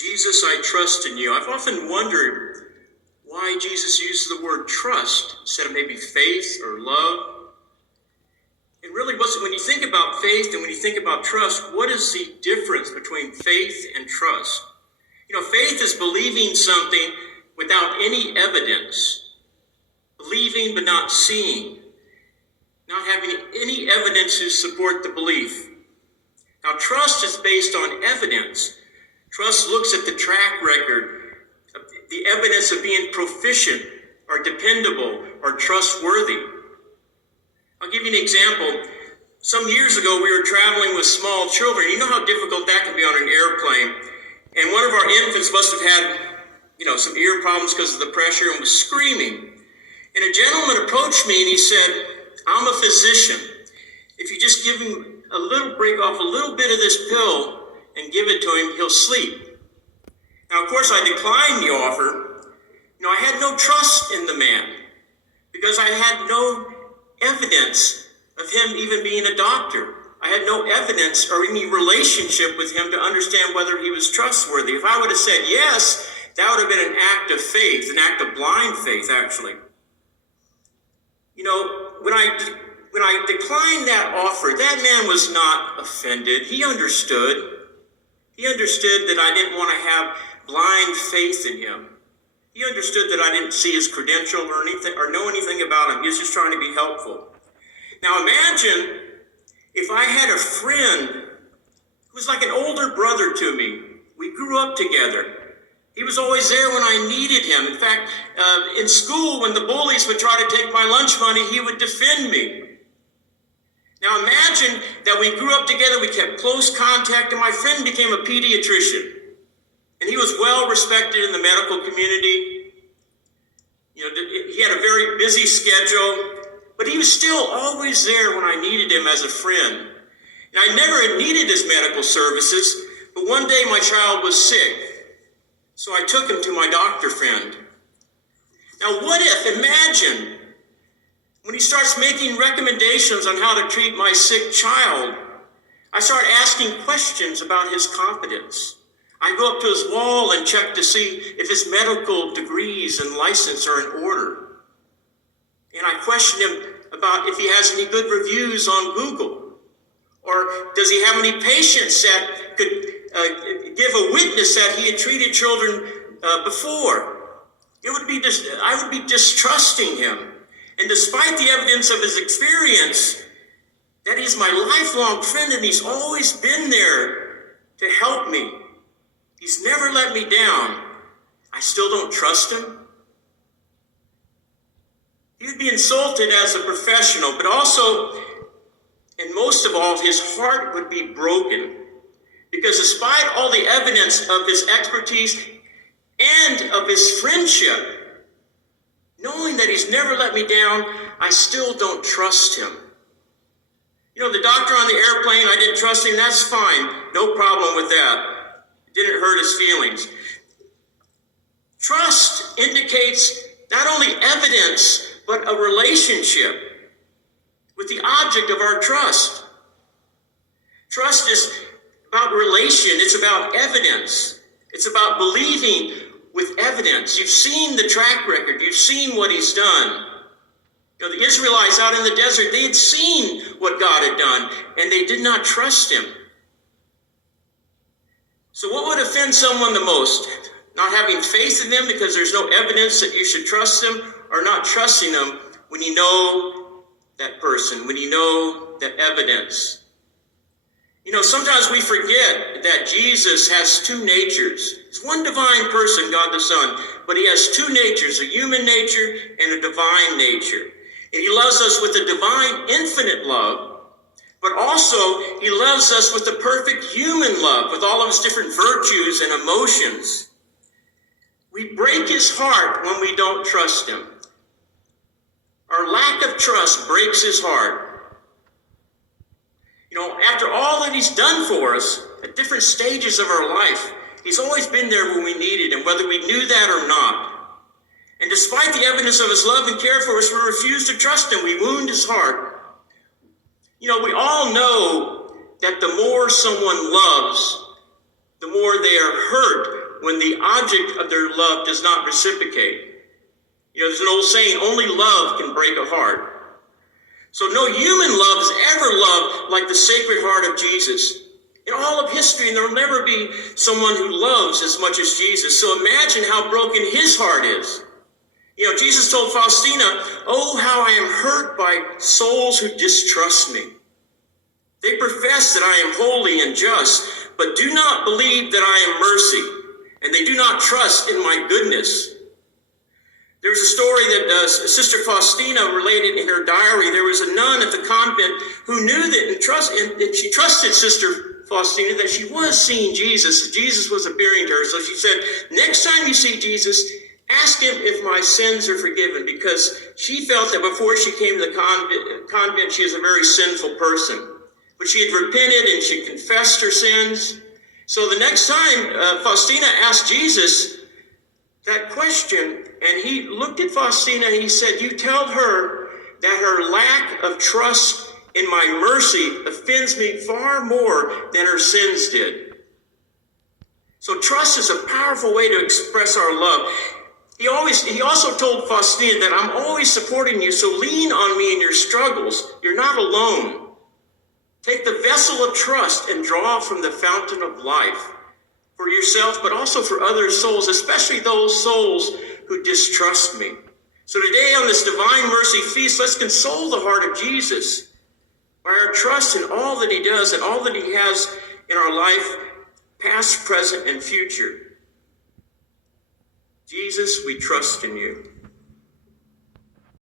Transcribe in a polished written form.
Jesus, I trust in you. I've often wondered why Jesus used the word trust instead of maybe faith or love. It really wasn't. When you think about faith and when you think about trust, what is the difference between faith and trust? Faith is believing something without any evidence, believing but not seeing, not having any evidence to support the belief. Now, trust is based on evidence. Trust looks at the track record, the evidence of being proficient or dependable or trustworthy. I'll give you an example. Some years ago, we were traveling with small children. You know how difficult that can be on an airplane. And one of our infants must have had, some ear problems because of the pressure and was screaming. And a gentleman approached me and he said, "I'm a physician. If you just give him break off a little bit of this pill and give it to him, he'll sleep." Now, of course, I declined the offer. I had no trust in the man because I had no evidence of him even being a doctor. I had no evidence or any relationship with him to understand whether he was trustworthy. If I would have said yes, that would have been an act of faith, an act of blind faith, actually. When I declined that offer, that man was not offended. He understood. He understood that I didn't want to have blind faith in him. He understood that I didn't see his credential or anything or know anything about him. He was just trying to be helpful. Now imagine if I had a friend who was like an older brother to me. We grew up together. He was always there when I needed him. In fact, in school, when the bullies would try to take my lunch money, he would defend me. Now imagine that we grew up together, we kept close contact, and my friend became a pediatrician. And he was well respected in the medical community. He had a very busy schedule. But he was still always there when I needed him as a friend. And I never needed his medical services, but one day my child was sick. So I took him to my doctor friend. Now imagine, when he starts making recommendations on how to treat my sick child, I start asking questions about his competence. I go up to his wall and check to see if his medical degrees and license are in order. And I question him about if he has any good reviews on Google. Or does he have any patients that could give a witness that he had treated children before? I would be distrusting him. And despite the evidence of his experience, that he's my lifelong friend and he's always been there to help me. He's never let me down. I still don't trust him. He would be insulted as a professional, but also, and most of all, his heart would be broken. Because despite all the evidence of his expertise and of his friendship, knowing that he's never let me down, I still don't trust him. The doctor on the airplane, I didn't trust him, that's fine. No problem with that. It didn't hurt his feelings. Trust indicates not only evidence, but a relationship with the object of our trust. Trust is about relation. It's about evidence. It's about believing with evidence. You've seen the track record. You've seen what he's done. The Israelites out in the desert, they had seen what God had done, and they did not trust him. So what would offend someone the most? Not having faith in them because there's no evidence that you should trust them, or not trusting them when you know that person, when you know that evidence. Sometimes we forget that Jesus has two natures. He's one divine person, God the Son, but he has two natures, a human nature and a divine nature. And he loves us with a divine infinite love, but also he loves us with a perfect human love, with all of his different virtues and emotions. We break his heart when we don't trust him. Our lack of trust breaks his heart. After all that he's done for us at different stages of our life, he's always been there when we needed him, whether we knew that or not. And despite the evidence of his love and care for us, we refuse to trust him. We wound his heart. We all know that the more someone loves, the more they are hurt when the object of their love does not reciprocate. There's an old saying, only love can break a heart. So no human love has ever loved like the Sacred Heart of Jesus. In all of history, and there will never be someone who loves as much as Jesus. So imagine how broken his heart is. Jesus told Faustina, "Oh, how I am hurt by souls who distrust me. They profess that I am holy and just, but do not believe that I am mercy, and they do not trust in my goodness." There's a story that Sister Faustina related in her diary. There was a nun at the convent who knew that, and she trusted Sister Faustina that she was seeing Jesus. Jesus was appearing to her. So she said, "Next time you see Jesus, ask him if my sins are forgiven," because she felt that before she came to the convent, she was a very sinful person. But she had repented and she confessed her sins. So the next time Faustina asked Jesus that question, and he looked at Faustina and he said, "You tell her that her lack of trust in my mercy offends me far more than her sins did." So trust is a powerful way to express our love. He also told Faustina that I'm always supporting you, so lean on me in your struggles. You're not alone. Take the vessel of trust and draw from the fountain of life for yourself, but also for other souls, especially those souls who distrust me. So today on this Divine Mercy Feast, let's console the heart of Jesus by our trust in all that he does and all that he has in our life, past, present, and future. Jesus, we trust in you.